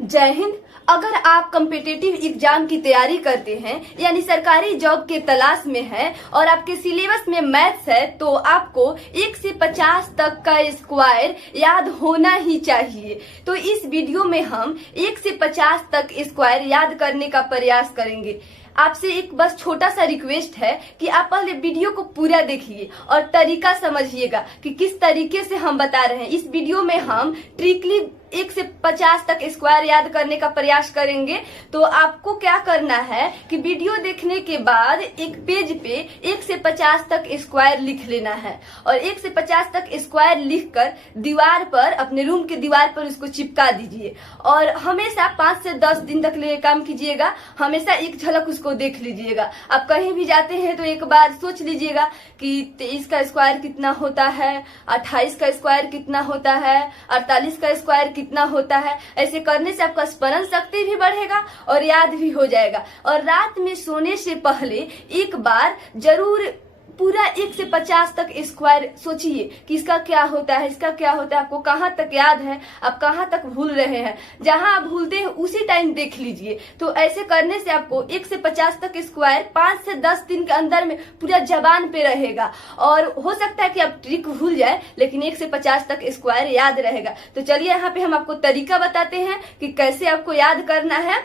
जय हिंद। अगर आप कम्पिटिटिव एग्जाम की तैयारी करते हैं यानी सरकारी जॉब के तलाश में है और आपके सिलेबस में मैथ्स है तो आपको 1 से 50 तक का स्क्वायर याद होना ही चाहिए। तो इस वीडियो में हम 1 से 50 तक स्क्वायर याद करने का प्रयास करेंगे। आपसे एक बस छोटा सा रिक्वेस्ट है कि आप पहले वीडियो को पूरा देखिए और तरीका समझिएगा कि किस तरीके से हम बता रहे हैं। इस वीडियो में हम ट्रिकली 1 से 50 तक स्क्वायर याद करने का प्रयास करेंगे। तो आपको क्या करना है कि वीडियो देखने के बाद एक पेज पे 1 से 50 तक स्क्वायर लिख लेना है और 1 से 50 तक स्क्वायर लिखकर दीवार पर, अपने रूम के दीवार पर उसको चिपका दीजिए और हमेशा 5 से 10 दिन तक लिए काम कीजिएगा। हमेशा एक झलक उसको देख लीजिएगा। आप कहीं भी जाते हैं तो एक बार सोच लीजिएगा कि 23 का स्क्वायर कितना होता है, 28 का स्क्वायर कितना होता है, 48 का स्क्वायर कितना होता है। ऐसे करने से आपका स्मरण शक्ति भी बढ़ेगा और याद भी हो जाएगा। और रात में सोने से पहले एक बार जरूर पूरा 1 से 50 तक स्क्वायर सोचिए कि इसका क्या होता है, इसका क्या होता है, आपको कहाँ तक याद है, आप कहाँ तक भूल रहे हैं। जहां आप भूलते हैं उसी टाइम देख लीजिए। तो ऐसे करने से आपको 1 से 50 तक स्क्वायर 5 से 10 दिन के अंदर में पूरा जबान पे रहेगा। और हो सकता है कि आप ट्रिक भूल जाए लेकिन 1 से 50 तक स्क्वायर याद रहेगा। तो चलिए यहाँ पे हम आपको तरीका बताते हैं कि कैसे आपको याद करना है।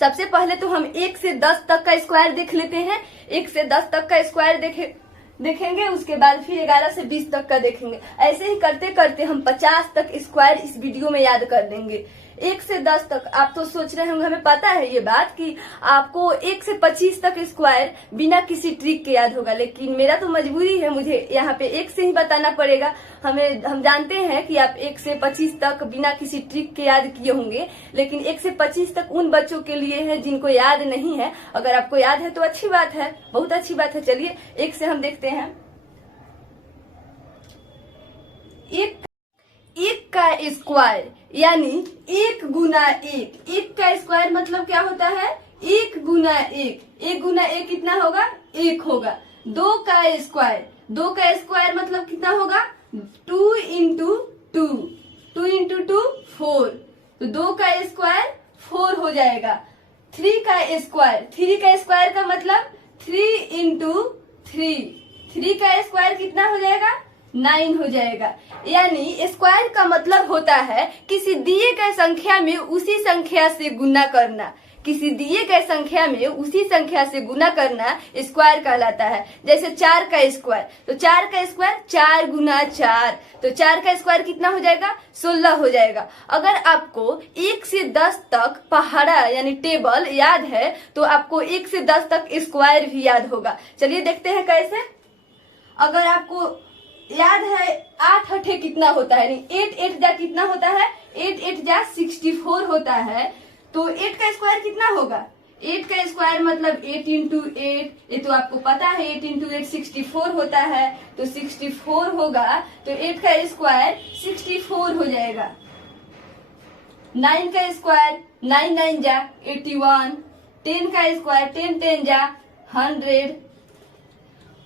सबसे पहले तो हम 1 से 10 तक का स्क्वायर देख लेते हैं। 1 से 10 तक का स्क्वायर देखेंगे, उसके बाद फिर 11 से 20 तक का देखेंगे। ऐसे ही करते करते हम 50 तक स्क्वायर इस वीडियो में याद कर देंगे। 1 से 10 तक आप तो सोच रहे होंगे, हमें पता है ये बात कि आपको 1 से 25 तक स्क्वायर बिना किसी ट्रिक के याद होगा, लेकिन मेरा तो मजबूरी है, मुझे यहाँ पे 1 से ही बताना पड़ेगा। हम जानते हैं कि आप 1 से 25 तक बिना किसी ट्रिक के याद किए होंगे, लेकिन 1 से 25 तक उन बच्चों के लिए है जिनको याद नहीं है। अगर आपको याद है तो अच्छी बात है, बहुत अच्छी बात है। चलिए 1 से हम देखते हैं। 1 का स्क्वायर यानी 1 गुना 1। 1 का स्क्वायर मतलब क्या होता है? 1 गुना 1। 1 गुना 1 कितना होगा? 1 होगा। 2 का स्क्वायर, 2 का स्क्वायर मतलब कितना होगा? 2 इंटू 2। 2 इंटू 2 4, तो 2 का स्क्वायर 4 हो जाएगा। 3 का स्क्वायर, 3 का स्क्वायर का मतलब 3 इंटू 3। 3 का स्क्वायर कितना हो जाएगा? 9 हो जाएगा। यानी स्क्वायर का मतलब होता है किसी दिए गए संख्या में उसी संख्या से गुना करना। किसी दिए गए संख्या में उसी संख्या से गुना करना स्क्वायर कहलाता है। जैसे 4 का स्क्वायर, तो 4 का स्क्वायर 4 गुना 4, तो 4 का स्क्वायर कितना हो जाएगा? 16 हो जाएगा। अगर आपको 1 से 10 तक पहाड़ा यानी टेबल याद है तो आपको 1 से 10 तक स्क्वायर भी याद होगा। चलिए देखते हैं कैसे। अगर आपको याद है 8 अठे कितना होता है, 8 8 जा कितना होता है? 8 8 जा 64 होता है। तो 8 का स्क्वायर कितना होगा? 8 का स्क्वायर मतलब 8 इंटू 8, ये तो आपको पता है। 8 इंटू 8 64 होता है, तो 64 होगा। तो 8 का स्क्वायर 64 हो जाएगा। 9 का स्क्वायर 9 9 जा 81। 10 का स्क्वायर 10 10 जा 100।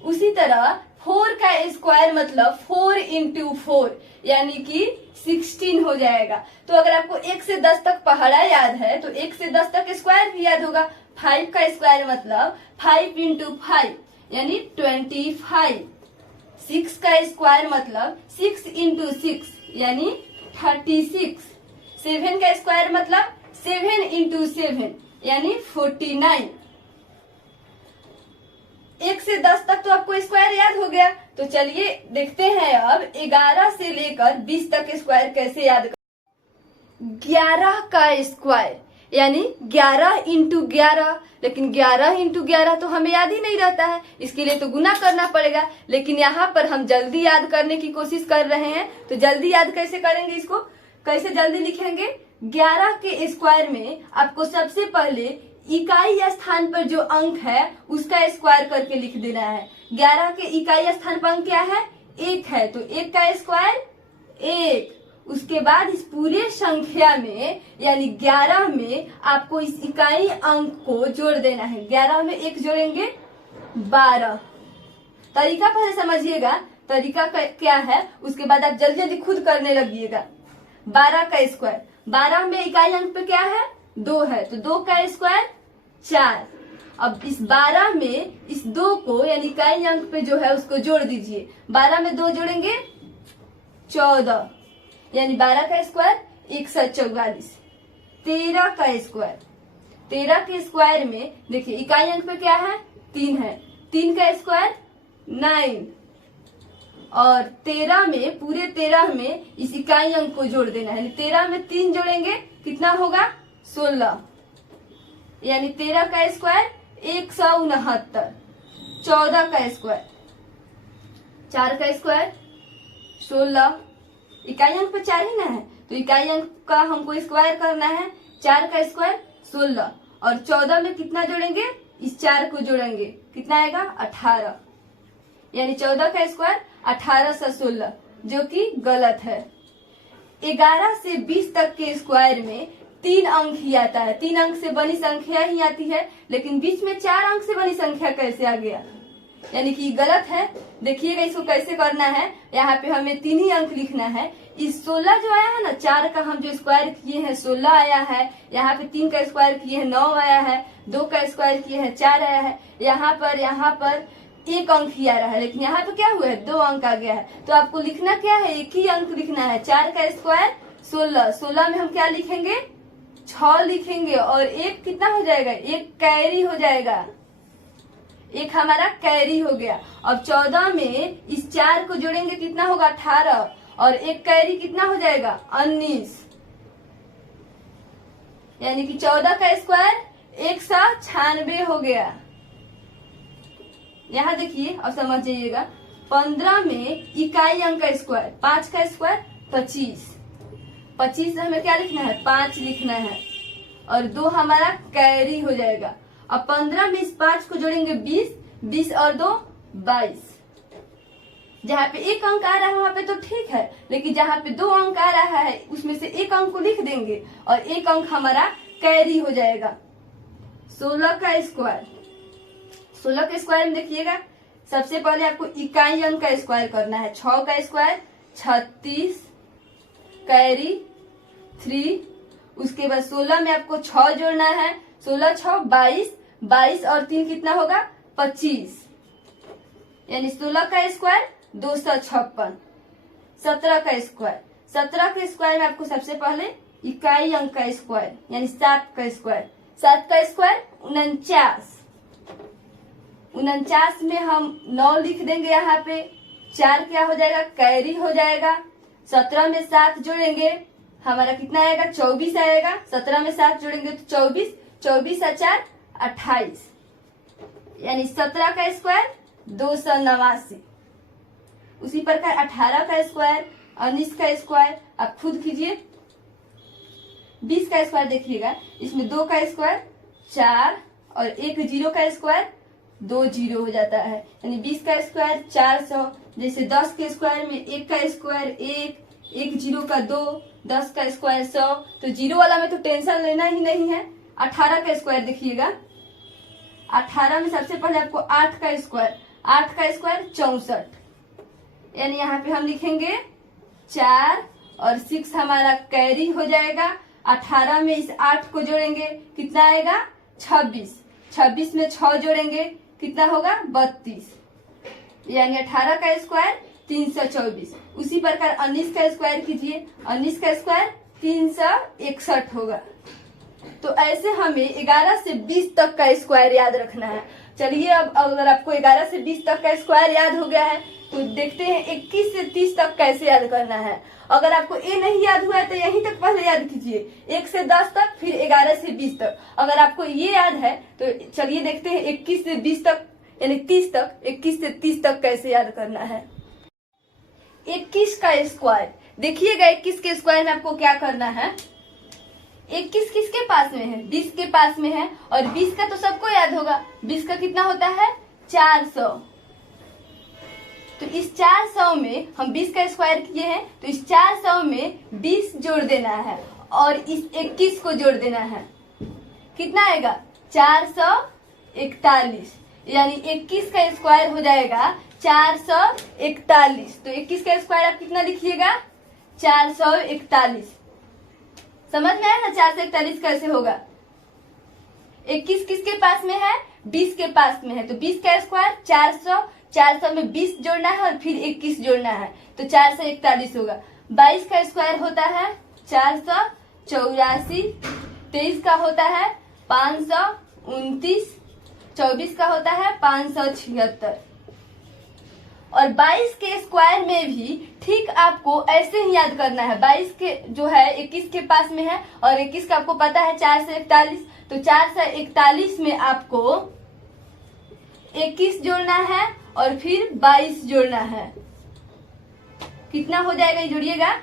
उसी तरह 4 का स्क्वायर मतलब 4 इंटू 4 यानी कि 16 हो जाएगा। तो अगर आपको 1 से 10 तक पहाड़ा याद है तो 1 से 10 तक स्क्वायर भी याद होगा। 5 का स्क्वायर मतलब 5 इंटू 5 यानी 25। 6 का स्क्वायर मतलब 6 इंटू 6 यानी 36। 7 का स्क्वायर मतलब 7 इंटू 7 यानी 49। 1 से 10 तक तो आपको स्क्वायर याद हो गया। तो चलिए देखते हैं अब 11 से लेकर 20 तक स्क्वायर कैसे याद कर। 11 का स्क्वायर यानी 11 इंटू 11, लेकिन 11 इंटू 11 तो हमें याद ही नहीं रहता है, इसके लिए तो गुना करना पड़ेगा। लेकिन यहाँ पर हम जल्दी याद करने की कोशिश कर रहे हैं, तो जल्दी याद कैसे करेंगे, इसको कैसे जल्दी लिखेंगे? 11 के स्क्वायर में आपको सबसे पहले इकाई स्थान पर जो अंक है उसका स्क्वायर करके लिख देना है। 11 के इकाई स्थान पर अंक क्या है? 1 है, तो 1 का स्क्वायर 1। उसके बाद इस पूरे संख्या में यानी 11 में आपको इस इकाई अंक को जोड़ देना है। 11 में 1 जोड़ेंगे 12। तरीका पहले समझिएगा, तरीका क्या है, उसके बाद आप जल्दी जल्दी खुद करने लगिएगा। 12 का स्क्वायर, 12 में इकाई अंक पे क्या है 2 है, तो 2 का स्क्वायर 4। अब इस 12 में इस 2 को यानी इकाई अंक पे जो है उसको जोड़ दीजिए, 12 में 2 जोड़ेंगे 14, यानी 12 का स्क्वायर 144। 13 का स्क्वायर, 13 के स्क्वायर में देखिए इकाई अंक पे क्या है 3 है, 3 का स्क्वायर 9, और 13 में पूरे 13 में इस इकाई अंक को जोड़ देना है, 13 में 3 जोड़ेंगे कितना होगा 16, यानी 13 का स्क्वायर 169। 14 का स्क्वायर, 4 का स्क्वायर 16, इकाई अंक पे 4 ही ना है, तो इकाई अंक का हमको स्क्वायर करना है, 4 का स्क्वायर 16, और 14 में कितना जोड़ेंगे इस 4 को जोड़ेंगे कितना आएगा 18, यानी 14 का स्क्वायर 1816, जो कि गलत है। 11 से 20 तक के स्क्वायर में 3 अंक ही आता है, 3 अंक से बनी संख्या ही आती है, लेकिन बीच में 4 अंक से बनी संख्या कैसे आ गया, यानी कि गलत है। देखिएगा इसको कैसे करना है, यहाँ पे हमें 3 ही अंक लिखना है। इस 16 जो आया है ना, 4 का हम जो स्क्वायर किए हैं 16 आया है, यहाँ पे 3 का स्क्वायर किए हैं 9 आया है, 2 का स्क्वायर किए हैं 4 आया है, यहाँ पर 1 अंक ही आ रहा है, लेकिन यहाँ पे क्या हुआ है 2 अंक आ गया है। तो आपको लिखना क्या है, एक ही अंक लिखना है, 4 का स्क्वायर 16, 16 में हम क्या लिखेंगे 6 लिखेंगे, और 1 कितना हो जाएगा 1 कैरी हो जाएगा, 1 हमारा कैरी हो गया। अब 14 में इस 4 को जोड़ेंगे कितना होगा 18, और 1 कैरी कितना हो जाएगा 19, यानी कि 14 का स्क्वायर 196 हो गया। यहाँ देखिए और समझ जाइएगा, 15 में इकाई अंक का स्क्वायर, 5 का स्क्वायर 25, 25 हमें क्या लिखना है 5 लिखना है, और 2 हमारा कैरी हो जाएगा। अब 15 में इस 5 को जोड़ेंगे 20, 20 और 2 22, जहाँ पे 1 अंक आ रहा है वहां पे तो ठीक है, लेकिन जहाँ पे 2 अंक आ रहा है उसमें से 1 अंक को लिख देंगे और 1 अंक हमारा कैरी हो जाएगा। 16 का स्क्वायर, 16 के स्क्वायर में देखिएगा सबसे पहले आपको इकाई अंक का स्क्वायर करना है, 6 का स्क्वायर 36 कैरी 3, उसके बाद 16 में आपको 6 जोड़ना है, 16 6 22, 22 और 3 कितना होगा 25, यानी 16 का स्क्वायर 256। 17 का स्क्वायर, 17 के स्क्वायर में आपको सबसे पहले इकाई अंक का स्क्वायर यानी 7 का स्क्वायर, 7 का स्क्वायर 49, 49 में हम 9 लिख देंगे, यहाँ पे 4 क्या हो जाएगा कैरी हो जाएगा। 17 में 7 जोड़ेंगे हमारा कितना आएगा 24 आएगा, 17 में 7 जोड़ेंगे तो 24, 24 और 4 28, यानी 17 का स्क्वायर 289। उसी प्रकार 18 का स्क्वायर, 19 का स्क्वायर आप खुद कीजिए। 20 का स्क्वायर देखिएगा, इसमें 2 का स्क्वायर 4 और 1 जीरो का स्क्वायर 2 जीरो हो जाता है, यानी 20 का स्क्वायर 400। जैसे 10 के स्क्वायर में 1 का स्क्वायर 1, 1 जीरो का 2, 10 का स्क्वायर 100, तो जीरो वाला में तो टेंशन लेना ही नहीं है। 18 का स्क्वायर देखिएगा, 18 में सबसे पहले आपको 8 का स्क्वायर, 8 का स्क्वायर 64, यानी यहाँ पे हम लिखेंगे 4 और 6 हमारा कैरी हो जाएगा। 18 में इस 8 को जोड़ेंगे कितना आएगा 26, 26 में 6 जोड़ेंगे कितना होगा 32, यानी 18 का स्क्वायर 324। उसी प्रकार 19 का स्क्वायर कीजिए, 19 का स्क्वायर 361 होगा। तो ऐसे हमें 11 से 20 तक का स्क्वायर याद रखना है। चलिए अब अगर आपको 11 से 20 तक का स्क्वायर याद हो गया है तो देखते हैं 21 से 30 तक कैसे याद करना है। अगर आपको ए नहीं याद हुआ है तो यहीं तक पहले याद कीजिए, 1 से 10 तक, फिर 11 से 20 तक। अगर आपको ये याद है तो चलिए देखते हैं 21 से 20 तक यानी 30 तक, 21 से 30 तक कैसे याद करना है। 21 का स्क्वायर देखिएगा, 21 के स्क्वायर में आपको क्या करना है, 21 किसके पास में है 20 के पास में है, और 20 का तो सबको याद होगा, 20 का कितना होता है 400। तो इस 400 में हम 20 का स्क्वायर किए हैं, तो इस 400 में 20 जोड़ देना है और इस 21 को जोड़ देना है, कितना आएगा 441, यानी 21 का स्क्वायर हो जाएगा 441। तो 21 का स्क्वायर आप कितना लिखिएगा 441। समझ में आया ना 441 कैसे होगा। 21 किसके पास में है, 20 के पास में है, तो 20 का स्क्वायर 400, 400 में 20 जोड़ना है और फिर 21 जोड़ना है, तो 441 होगा। 22 का स्क्वायर होता है 484, 23 का होता है 529, 24 का होता है 576। और 22 के स्क्वायर में भी ठीक आपको ऐसे ही याद करना है। 22 के जो है 21 के पास में है और 21 का आपको पता है 441, तो 441 में आपको 21 जोड़ना है और फिर 22 जोड़ना है। कितना हो जाएगा ये जोड़िएगा,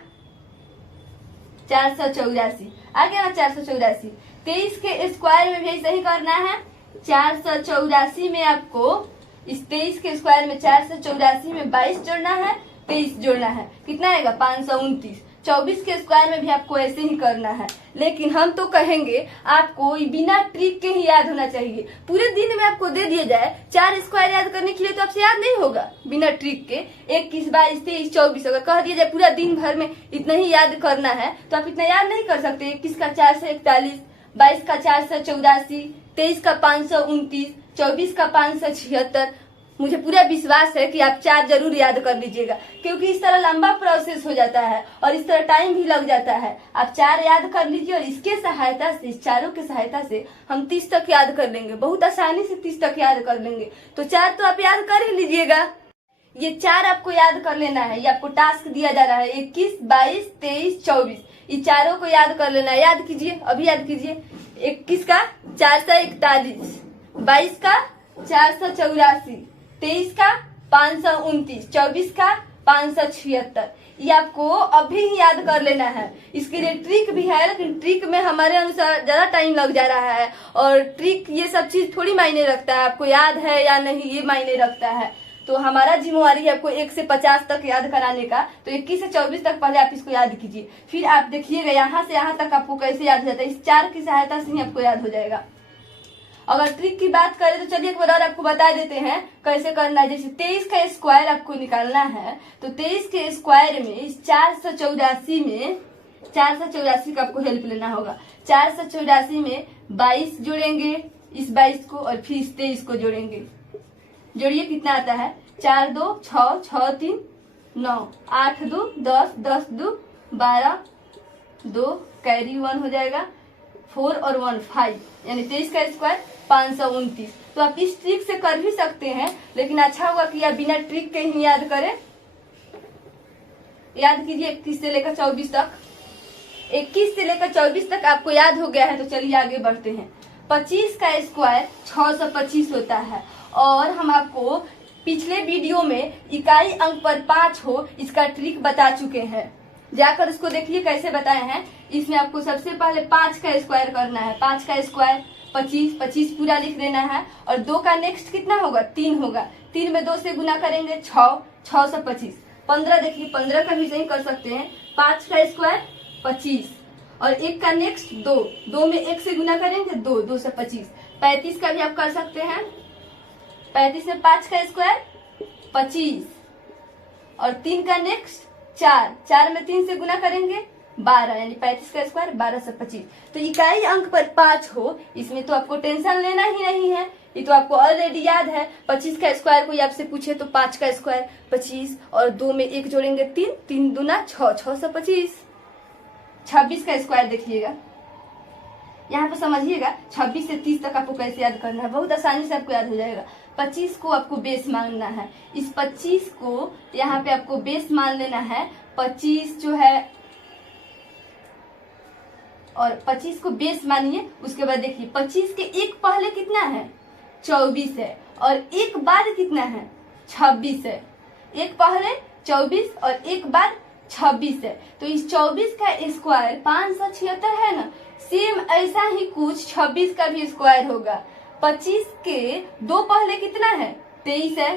484 आ गया ना 484। 23 के स्क्वायर में भी ऐसे ही करना है। 484 में आपको इस 23 के स्क्वायर में 484 में 22 जोड़ना है, 23 जोड़ना है, कितना आएगा 529। 24 के स्क्वायर में भी आपको ऐसे ही करना है, लेकिन हम तो कहेंगे आपको बिना ट्रिक के ही याद होना चाहिए। पूरे दिन में आपको दे दिया जाए 4 स्क्वायर याद करने के लिए तो आपसे याद नहीं होगा बिना ट्रिक के। 21, 22, 23, 24 अगर कह दिया जाए पूरा दिन भर में इतना ही याद करना है तो आप इतना याद नहीं कर सकते। 21 का 441, 22 का 484, 23 का 529, 24 का 576। मुझे पूरा विश्वास है कि आप 4 जरूर याद कर लीजिएगा, क्योंकि इस तरह लंबा प्रोसेस हो जाता है और इस तरह टाइम भी लग जाता है। आप 4 याद कर लीजिए और इसके सहायता से, इस चारों की सहायता से हम 30 तक याद कर लेंगे, बहुत आसानी से 30 तक याद कर लेंगे। तो 4 तो आप याद कर ही लीजिएगा। ये 4 आपको याद कर लेना है, ये आपको टास्क दिया जा रहा है। 21, 22, 23, 24 ये चारों को याद कर लेना है। याद कीजिए, अभी याद कीजिए। 21 का 441, 22 का 484, 23 का 529, 24 का 576। ये आपको अभी ही याद कर लेना है। इसके लिए ट्रिक भी है, लेकिन ट्रिक में हमारे अनुसार ज्यादा टाइम लग जा रहा है और ट्रिक ये सब चीज थोड़ी मायने रखता है, आपको याद है या नहीं ये मायने रखता है। तो हमारा जिम्मेवारी है आपको 1 से 50 तक याद कराने का। तो 21 से 24 तक पहले आप इसको याद कीजिए, फिर आप देखिएगा यहाँ से यहाँ तक आपको कैसे याद हो जाता है। इस 4 की सहायता से ही आपको याद हो जाएगा। अगर ट्रिक की बात करें तो चलिए एक बार और आपको बता देते हैं कैसे करना है। जैसे 23 का स्क्वायर आपको निकालना है, तो 23 के स्क्वायर में इस 484 में 484 का आपको हेल्प लेना होगा। 484 में 22 जोड़ेंगे, इस 22 को, और फिर इस 23 को जोड़ेंगे। जोड़िए कितना आता है, 4 2 6, 6 3 9, 8 2 10, 10 2 12, 2 कैरी 1 हो जाएगा, 4 और 1 5, यानी 23 का स्क्वायर 529। तो आप इस ट्रिक से कर भी सकते हैं, लेकिन अच्छा होगा कि आप बिना ट्रिक के ही याद करें। याद कीजिए 21 से लेकर 24 तक। 21 से लेकर 24 तक आपको याद हो गया है, तो चलिए आगे बढ़ते हैं। 25 का स्क्वायर 625 होता है और हम आपको पिछले वीडियो में इकाई अंक पर 5 हो इसका ट्रिक बता चुके हैं। जाकर उसको देखिए कैसे बताए हैं। इसमें आपको सबसे पहले 5 का स्क्वायर करना है। 5 का स्क्वायर 25, 25 पूरा लिख देना है और 2 का नेक्स्ट कितना होगा, 3 होगा। 3 में 2 से गुना करेंगे 6, 6 से 25, 15। देखिए 15 का भी सही कर सकते हैं। 5 का स्क्वायर 25 और 1 का नेक्स्ट 2, 2 में 1 से गुना करेंगे 2, 2 से 25, 35 का भी आप कर सकते हैं। 35 में 5 का स्क्वायर 25 और 3 का नेक्स्ट 4, 4 में 3 से गुना करेंगे 12, यानी 35 का स्क्वायर 12 से 25। तो इकाई अंक पर 5 हो, इसमें तो आपको टेंशन लेना ही नहीं है, ये तो आपको ऑलरेडी याद है। 25 का स्क्वायर कोई आपसे पूछे तो 5 का स्क्वायर 25 और 2 में 1 जोड़ेंगे 3, 3 दूना 6, 6 से 25। 26 का स्क्वायर देखिएगा, यहाँ पे समझिएगा 26 से 30 तक आपको कैसे याद करना है, बहुत आसानी से आपको याद हो जाएगा। 25 को आपको बेस मानना है, इस 25 को यहाँ पे आपको बेस मान लेना है। 25 जो है और 25 को बेस मानिए। उसके बाद देखिए 25 के एक पहले कितना है, 24 है और एक बाद कितना है, 26 है। एक पहले 24 और एक बाद 26 है। तो इस 24 का स्क्वायर 576 है ना, सेम ऐसा ही कुछ 26 का भी स्क्वायर होगा। 25 के 2 पहले कितना है, 23 है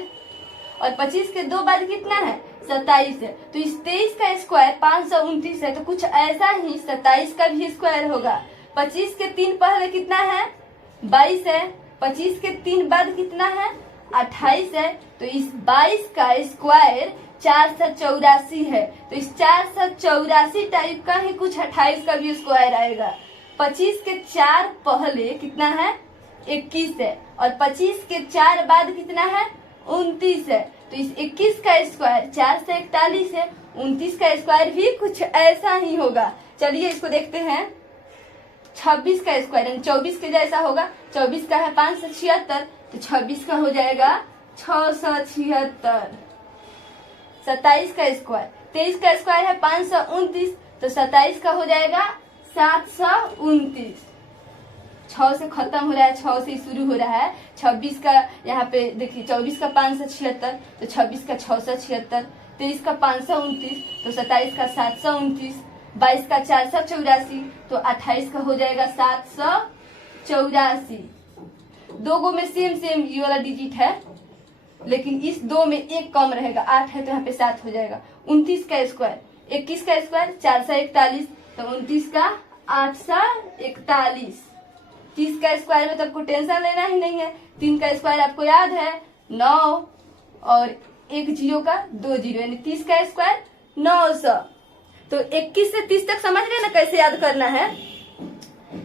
और 25 के 2 बाद कितना है, 27 है। तो इस 23 का स्क्वायर 529 है, तो कुछ ऐसा ही 27 का भी स्क्वायर होगा। 25 के 3 पहले कितना है, 22 है। 25 के 3 बाद कितना है, 28 है। तो इस 22 का स्क्वायर 484 है, तो इस 484 टाइप का ही कुछ 28 का भी स्क्वायर आएगा। 25 के 4 पहले कितना है 21 है, और 25 के 4 बाद कितना है 29 है। तो इस 21 का स्क्वायर 4 से 41 है, 29 का स्क्वायर भी कुछ ऐसा ही होगा। चलिए इसको देखते हैं। 26 का स्क्वायर यानी 24 के जैसा होगा। 24 का है 576, तो 26 का हो जाएगा 676। 27 का स्क्वायर, 23 का स्क्वायर है 529, तो 27 का हो जाएगा 729। 6 से खत्म हो रहा है, 6 से शुरू हो रहा है। 26 का यहाँ पे देखिए, 24 का 576, तो 26 का 676, 23 का 529, तो 27 का 729, 22 का 484, तो 28 का हो जाएगा 784। दो गो में सेम ये वाला डिजिट है, लेकिन इस दो में एक कम रहेगा, 8 है तो यहाँ पे 7 हो जाएगा। 29 का स्क्वायर, 21 का स्क्वायर 441, तो 29 का 841। 30 का स्क्वायर में तो आपको टेंशन लेना ही नहीं है। 3 का स्क्वायर आपको याद है 9, और 1 0 का 2 0, यानी 30 का स्क्वायर 900। तो 21 से 30 तक समझ गए ना कैसे याद करना है।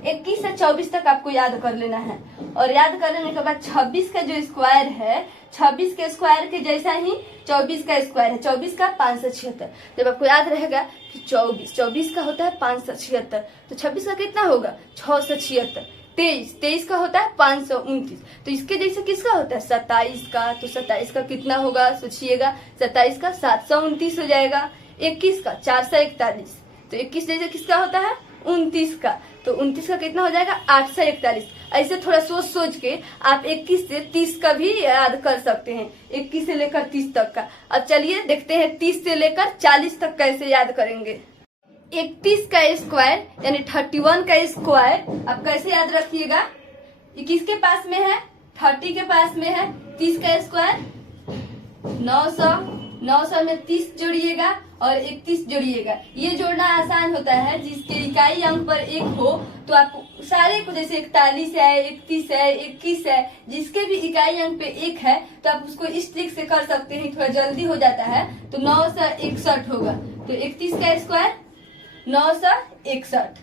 21 से 24 तक आपको याद कर लेना है, और याद कर लेने के बाद 26 का जो स्क्वायर है, 26 के स्क्वायर के जैसा ही 24 का स्क्वायर है। 24 का 576, जब आपको याद रहेगा कि 24 का होता है 576, तो 26 का कितना होगा 676। 23 का होता है 529, तो इसके जैसे किसका होता है 27 का, तो 27 का कितना होगा सोचिएगा, 27 का 729 हो जाएगा। 21 का 441, तो 21 जैसे किसका होता है 29 का, तो 29 का कितना हो जाएगा 841। ऐसे थोड़ा सोच के आप 21 से 30 का भी याद कर सकते हैं, 21 से लेकर 30 तक का। अब चलिए देखते हैं 30 से लेकर 40 तक कैसे याद करेंगे। 31 का स्क्वायर यानी 31 का स्क्वायर आप कैसे याद रखिएगा। 21 के पास में है, 30 के पास में है, 30 का स्क्वायर 900 में 30 जोड़िएगा और 31 जोड़िएगा। ये जोड़ना आसान होता है, जिसके इकाई अंक पर 1 हो तो आप सारे को, जैसे 41 है, 31 है, 21 है, जिसके भी इकाई अंक पे 1 है तो आप उसको इस ट्रिक से कर सकते हैं, थोड़ा जल्दी हो जाता है। तो 961 होगा, तो 31 का स्क्वायर 961।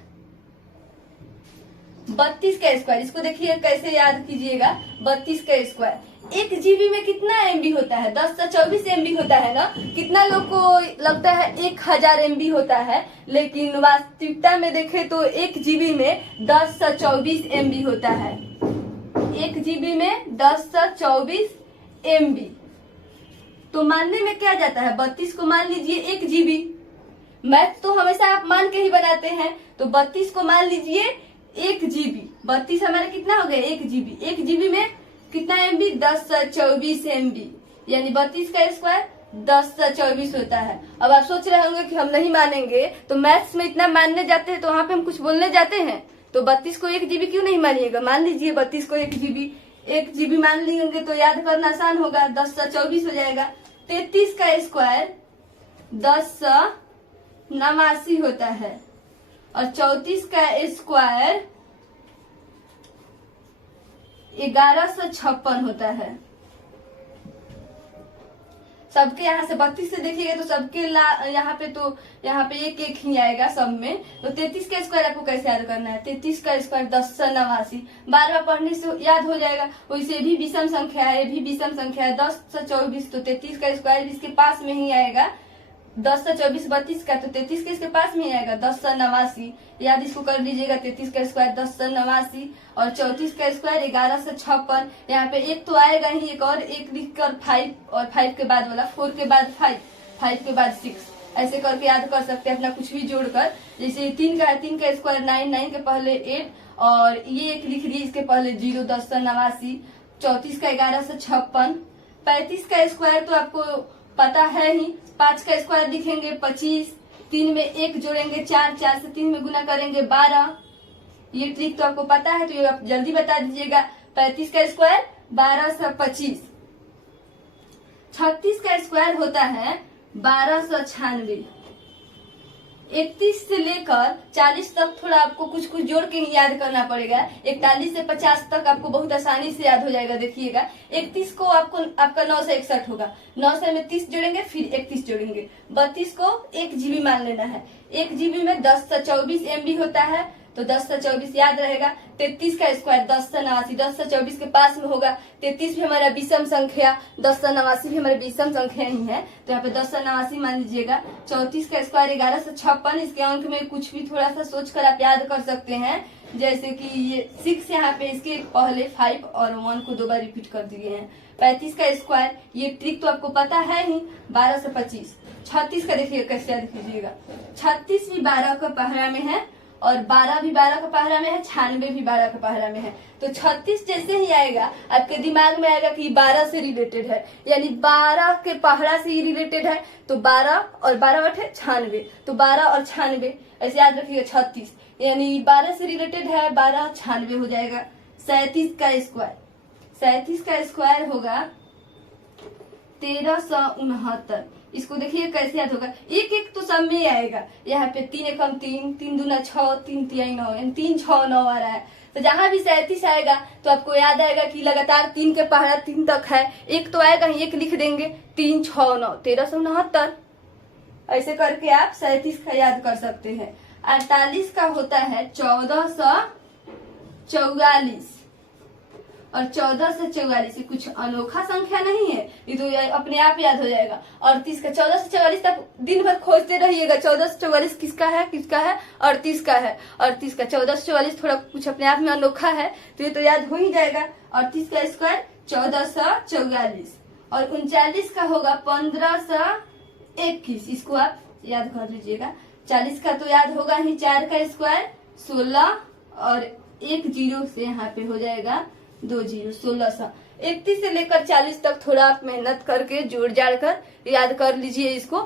32 का स्क्वायर, इसको देखिए कैसे याद कीजिएगा। 32 का स्क्वायर 1 GB में कितना MB होता है 1024 MB होता है ना। कितना लोग को लगता है 1000 MB होता है, लेकिन वास्तविकता में देखें तो 1 GB में 1024 MB होता है। 1 GB में 1024 MB, तो मानने में क्या जाता है 32 को मान लीजिए 1 GB। मैथ तो हमेशा आप मान के ही बनाते हैं, तो 32 को मान लीजिए 1 GB। 32 हमारा कितना हो गया 1 GB। 1 GB में कितना MB 1024 MB, यानी 32 का स्क्वायर 1024 होता है। अब आप सोच रहे होंगे कि हम नहीं मानेंगे, तो मैथ्स में इतना मानने जाते हैं तो वहां पे हम कुछ बोलने जाते हैं, तो 32 को 1 GB क्यों नहीं मानिएगा। मान लीजिए 32 को 1 GB, 1 GB मान लेंगे तो याद करना आसान होगा, 1024 हो जाएगा। 33 का स्क्वायर 1089 होता है, और 34 का स्क्वायर 1156 होता है। सबके यहाँ से 32 से देखिएगा तो सबके यहाँ पे एक एक ही आएगा सब में। तो 33 का स्क्वायर आपको कैसे याद करना है। 33 का स्क्वायर 1089, बार बार पढ़ने से याद हो जाएगा। वैसे भी विषम संख्या है, ये भी विषम संख्या है। 1024, तो 33 का स्क्वायर इसके पास में ही आएगा। 1024 32 का, तो 33 के इसके पास में आएगा 1089, याद इसको कर लीजिएगा। 33 का स्क्वायर 1089 और 34 का स्क्वायर 1156। यहाँ पे एक तो आएगा ही, एक और एक लिखकर 5, और 5 के बाद वाला 4 के बाद 5, 5 के बाद 6, ऐसे करके याद कर सकते हैं अपना कुछ भी जोड़कर। जैसे 3 का स्क्वायर 9, 9 के पहले 8 और ये एक लिख दिए, इसके पहले 0, 1089। 34 का 1156। 35 का स्क्वायर तो आपको पता है ही, 5 का स्क्वायर लिखेंगे 25, 3 में 1 जोड़ेंगे 4, 4 से 3 में गुना करेंगे 12। ये ट्रिक तो आपको पता है, तो ये आप जल्दी बता दीजिएगा। 35 का स्क्वायर 1225। 36 का स्क्वायर होता है 1296। 31 से लेकर 40 तक थोड़ा आपको कुछ कुछ जोड़ के ही याद करना पड़ेगा। 41 से 50 तक आपको बहुत आसानी से याद हो जाएगा। देखिएगा 31 को आपको आपका 9 से 61 होगा, 9 से में 30 जोड़ेंगे, फिर 31 जोड़ेंगे। 32 को 1 GB मान लेना है, 1 GB में 10 से 24 MB होता है, तो 10 से 24 याद रहेगा। 33 का स्क्वायर 10 से 89, 10 से 24 के पास में होगा। 33 भी हमारा विषम संख्या, 10 से 89 भी हमारा विषम संख्या ही है, तो यहाँ पे 10 से 89 मान लीजिएगा। 34 का स्क्वायर 11 से 56, इसके अंक में कुछ भी थोड़ा सा सोचकर आप याद कर सकते हैं, जैसे कि ये 6 यहाँ पे इसके पहले 5 और 1 को 2 बार रिपीट कर दिए हैं। 35 का स्क्वायर, ये ट्रिक तो आपको पता है ही, 12 से 25। 36 का देखिएगा कैसे याद कीजिएगा, 36 भी 12 का पहरा में है और 12 भी 12 का पहरा में है, 96 भी 12 का पहरा में है। तो 36 जैसे ही आएगा आपके दिमाग में आएगा कि 12 से रिलेटेड है, यानी 12 के पहरा से ही रिलेटेड है, तो 12 और 12 बटे 96, तो 12 और 96 ऐसे याद रखिएगा। 36 यानी 12 से रिलेटेड है, 12 96 हो जाएगा। 37 का स्क्वायर, 37 का स्क्वायर होगा 1369। इसको देखिए कैसे याद होगा, एक एक तो सब में आएगा। यहाँ पे 3 एकम 3, 3 दूना 6, 3 तिहाई 9, यानी 3 6 9 आ रहा है। तो जहां भी 37 आएगा तो आपको याद आएगा कि लगातार 3 के पहरा 3 तक है, एक तो आएगा, एक लिख देंगे, 3 6 9, 1369। ऐसे करके आप 37 का याद कर सकते हैं। 48 का होता है 1444, और 14 से 44 कुछ अनोखा संख्या नहीं है, ये तो अपने आप याद हो जाएगा। 38 का 14 से 44 तक दिन भर खोजते रहिएगा, 14 से 44 किसका है, 38 का है। 38 का 14 से 44 थोड़ा कुछ अपने आप में अनोखा है, तो ये तो याद हो ही जाएगा। 38 का स्क्वायर 1444, और 39 का होगा 1521, इसको आप याद कर लीजिएगा। 40 का तो याद होगा ही, 4 का स्क्वायर 16 और 1 0 से यहाँ पे हो जाएगा 2 0, 1600। 31 से लेकर 40 तक थोड़ा आप मेहनत करके जोड़ जाड़ कर याद कर लीजिए इसको।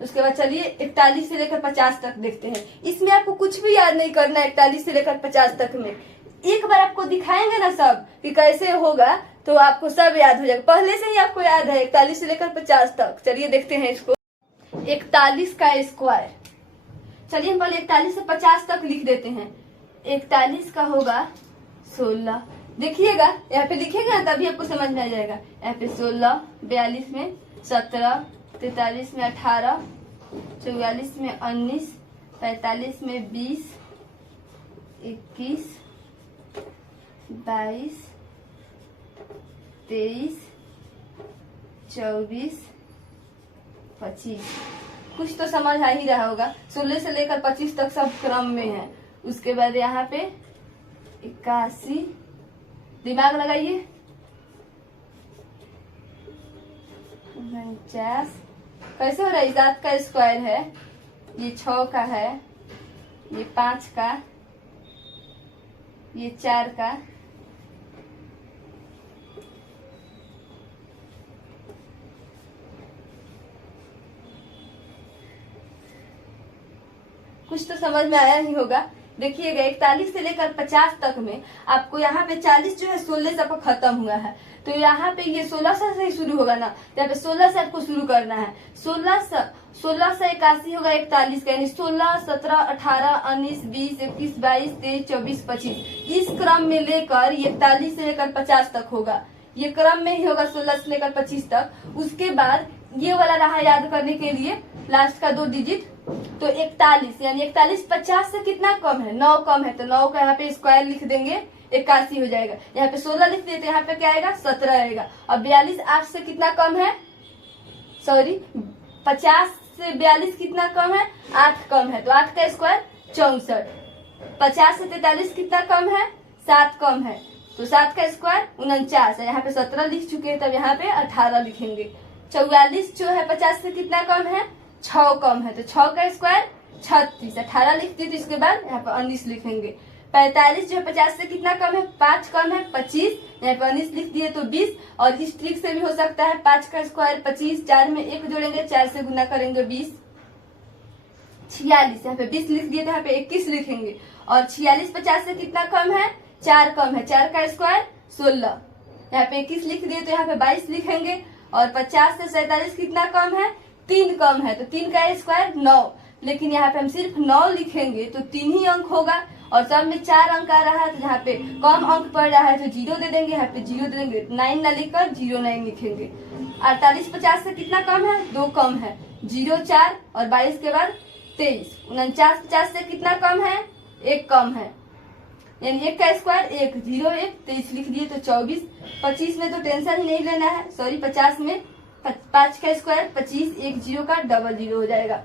उसके बाद चलिए 41 से लेकर 50 तक देखते हैं। इसमें आपको कुछ भी याद नहीं करना है। 41 से लेकर 50 तक में एक बार आपको दिखाएंगे ना सब कि कैसे होगा, तो आपको सब याद हो जाएगा, पहले से ही आपको याद है। 41 से लेकर 50 तक चलिए देखते हैं इसको। 41 का स्क्वायर, चलिए हम पहले 41 से 50 तक लिख देते हैं। 41 का होगा 16, देखिएगा यहाँ पे लिखेगा ना तभी आपको समझ में आ जाएगा। यहाँ पे 16, 42 में 17, 43 में 18, 44 में 19, 45 में 20, 21, 22, 23, 24, 25। कुछ तो समझ आ ही रहा होगा। 16 से लेकर 25 तक सब क्रम में है। उसके बाद यहाँ पे 81, दिमाग लगाइए, 49, कैसे हो रहा है। 7 का स्क्वायर है, ये 6 का है, ये 5 का, ये 4 का, कुछ तो समझ में आया ही होगा। देखिएगा 41 से लेकर 50 तक में आपको यहाँ पे 40 जो है 16 से आपको खत्म हुआ है, तो यहाँ पे ये 16 से ही शुरू होगा ना, तो यहाँ पे 16 से आपको शुरू करना है। 16 से 81 होगा 41 का, यानी 16, 17, 18, 19, 20, 21, 22, 23, 24, 25। इस क्रम में लेकर ये 41 से लेकर 50 तक होगा, ये क्रम में ही होगा 16 से लेकर 25 तक। उसके बाद ये वाला रहा याद करने के लिए लास्ट का 2 डिजिट, तो 41, यानी 41 50 से कितना कम है, 9 कम है, तो 9 का यहाँ पे स्क्वायर लिख देंगे, 81 हो जाएगा। यहाँ पे 16 लिख दिए तो यहाँ पे क्या आएगा, 17 आएगा। और 42 8 से कितना कम है, सॉरी 50 से 42 कितना कम है, 8 कम है, तो 8 का स्क्वायर 64। 50 से 43 कितना कम है, 7 कम है, तो 7 का स्क्वायर 49 है। यहाँ पे 17 लिख चुके हैं, तब यहाँ पे 18 लिखेंगे। 44 जो है 50 से कितना कम है, 6 कम है, तो 6 का स्क्वायर 36। 18 लिख दिए तो इसके बाद यहाँ पे 19 लिखेंगे। 45 जो है 50 से कितना कम है, 5 कम है, 25, यहाँ पे 19 लिख दिए तो 20। और इस ट्रिक से भी हो सकता है 5 का स्क्वायर 25, 4 में 1 जोड़ेंगे, 4 से गुना करेंगे 20। 46 यहाँ पे 20 लिख दिए तो यहाँ पे 21 लिखेंगे। और 46 50 से कितना कम है, 4 कम है, 4 का स्क्वायर 16, यहाँ पे 21 लिख दिए तो यहाँ पे 22 लिखेंगे। और 50 से 47 कितना कम है, 3 कम है, तो 3 का स्क्वायर 9, लेकिन यहाँ पे हम सिर्फ 9 लिखेंगे तो 3 ही अंक होगा, और सब में 4 अंक आ रहा है तो यहाँ पे कम अंक पड़ रहा है तो 0 दे देंगे, यहाँ पे 0 दे देंगे, 9 ना लिखकर 09 लिखेंगे। 48 50 से कितना कम है? 2 कम है, 0 4 और 22 के बाद 23। 49 50 से कितना कम है? 1 कम है, यानी 1 का स्क्वायर 1, 0 1, 23 लिख दिए तो 24। 25 में तो टेंशन ही नहीं लेना है, सॉरी 50 में 5 का स्क्वायर 25, 1 0 का डबल 0 हो जाएगा।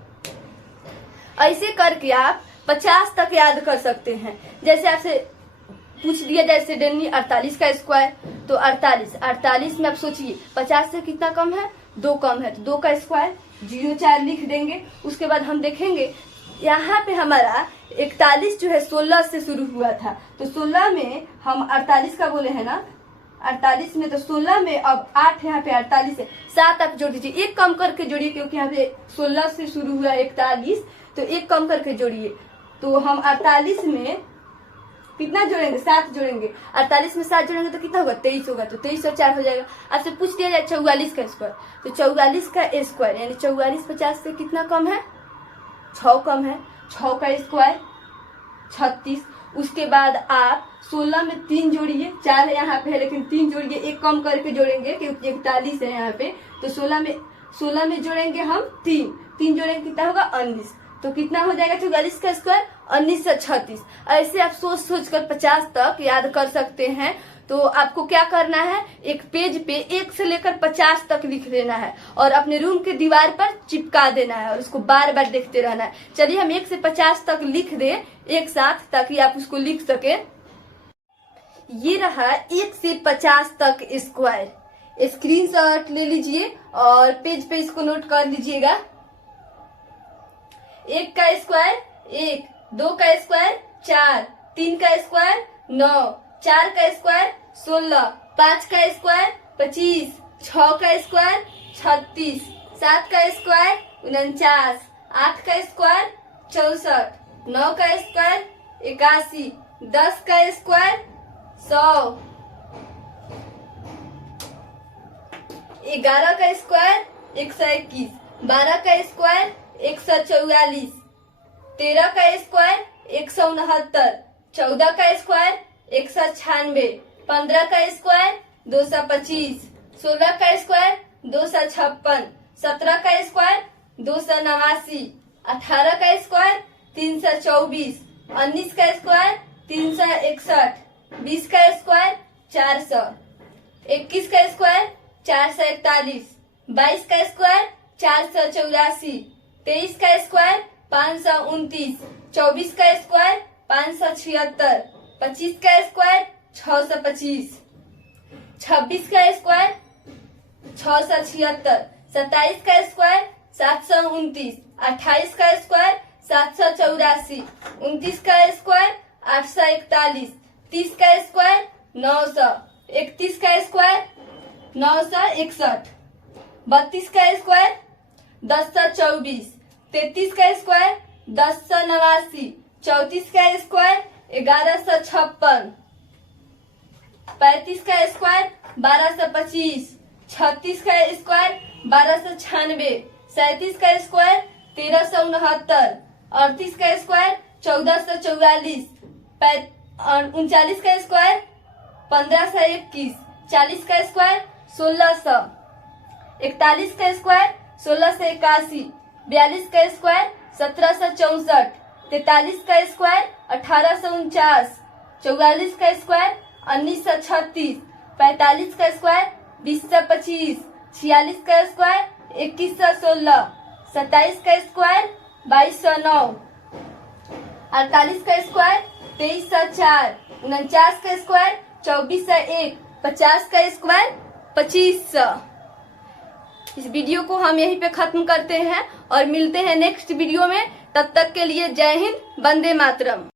ऐसे करके आप 50 तक याद कर सकते हैं। जैसे आपसे पूछ दिया जाए सडनली 48 का स्क्वायर, तो 48 में आप सोचिए 50 से कितना कम है? 2 कम है, तो 2 का स्क्वायर 0 4 लिख देंगे। उसके बाद हम देखेंगे यहाँ पे हमारा 41 जो है 16 से शुरू हुआ था, तो 16 में हम 48 का बोले हैं ना, 48 में तो 16 में अब 8 यहाँ पे 48 है, 7 आप जोड़ दीजिए, 1 कम करके जोड़िए क्योंकि यहाँ पे 16 से शुरू हुआ 41, तो 1 कम करके जोड़िए। तो हम 48 में कितना जोड़ेंगे? 7 जोड़ेंगे। 48 में 7 जोड़ेंगे तो कितना होगा? 23 होगा, तो 23 और 4 हो जाएगा। आपसे पूछ दिया जाए 44 का स्क्वायर, तो 44 का स्क्वायर यानी 44 50 से कितना कम है? 6 कम है, 6 का स्क्वायर 36। उसके बाद आप 16 में 3 जोड़िए, 4 यहाँ पे है लेकिन 3 जोड़िए, 1 कम करके जोड़ेंगे क्योंकि 41 है यहाँ पे, तो 16 में जोड़ेंगे हम 3 जोड़ेंगे कितना होगा? 19। तो कितना हो जाएगा 44 का स्क्वायर? 19 से 36। ऐसे आप सोच सोच कर 50 तक याद कर सकते हैं। तो आपको क्या करना है, एक पेज पे 1 से लेकर 50 तक लिख देना है और अपने रूम के दीवार पर चिपका देना है और उसको बार बार देखते रहना है। चलिए हम 1 से 50 तक लिख दें एक साथ ताकि आप उसको लिख सके। ये रहा 1 से 50 तक स्क्वायर। स्क्रीनशॉट ले लीजिए और पेज पे इसको नोट कर लीजिएगा। 1 का स्क्वायर 1, 2 का स्क्वायर 4, 3 का स्क्वायर 9, 4 का स्क्वायर 16, 5 का स्क्वायर 25, 6 का स्क्वायर 36, 7 का स्क्वायर 49, 8 का स्क्वायर 64, 9 का स्क्वायर 81, 10 का स्क्वायर 100, 11 का स्क्वायर 121, 12 का स्क्वायर 144, 13 का स्क्वायर 169, 14 का स्क्वायर 196, 15 का स्क्वायर 225, 16 का स्क्वायर 256, 17 का स्क्वायर 289, 18 का स्क्वायर 324, 19 का स्क्वायर 361, 20 का स्क्वायर 400, 21 का स्क्वायर 441, 22 का स्क्वायर 484, 23 का स्क्वायर 529, 24 का स्क्वायर 576, 25 का स्क्वायर 625, 26 का स्क्वायर 676, 27 का स्क्वायर 729, 28 का स्क्वायर 784, 29 का स्क्वायर 841, 30 का स्क्वायर 900, 31 का स्क्वायर 961, 32 का स्क्वायर 1024, 33 का स्क्वायर 1089, 34 का स्क्वायर 1156, 35 का स्क्वायर 1225, 36 का स्क्वायर 1296, 37 का स्क्वायर 1369, 38 का स्क्वायर 1444, 39 का स्क्वायर 1521, 40 का स्क्वायर 1600, 41 का स्क्वायर 1681, 42 का स्क्वायर 1764, 43 का स्क्वायर 1849, 44 का स्क्वायर 1936, 45 का स्क्वायर 2025, 46 का स्क्वायर 2116, 27 का स्क्वायर 2209, 48 का स्क्वायर 2304, 49 का स्क्वायर 2401, 50 का स्क्वायर 2500। इस वीडियो को हम यहीं पे खत्म करते हैं और मिलते हैं नेक्स्ट वीडियो में। तब तक के लिए जय हिंद, वंदे मातरम।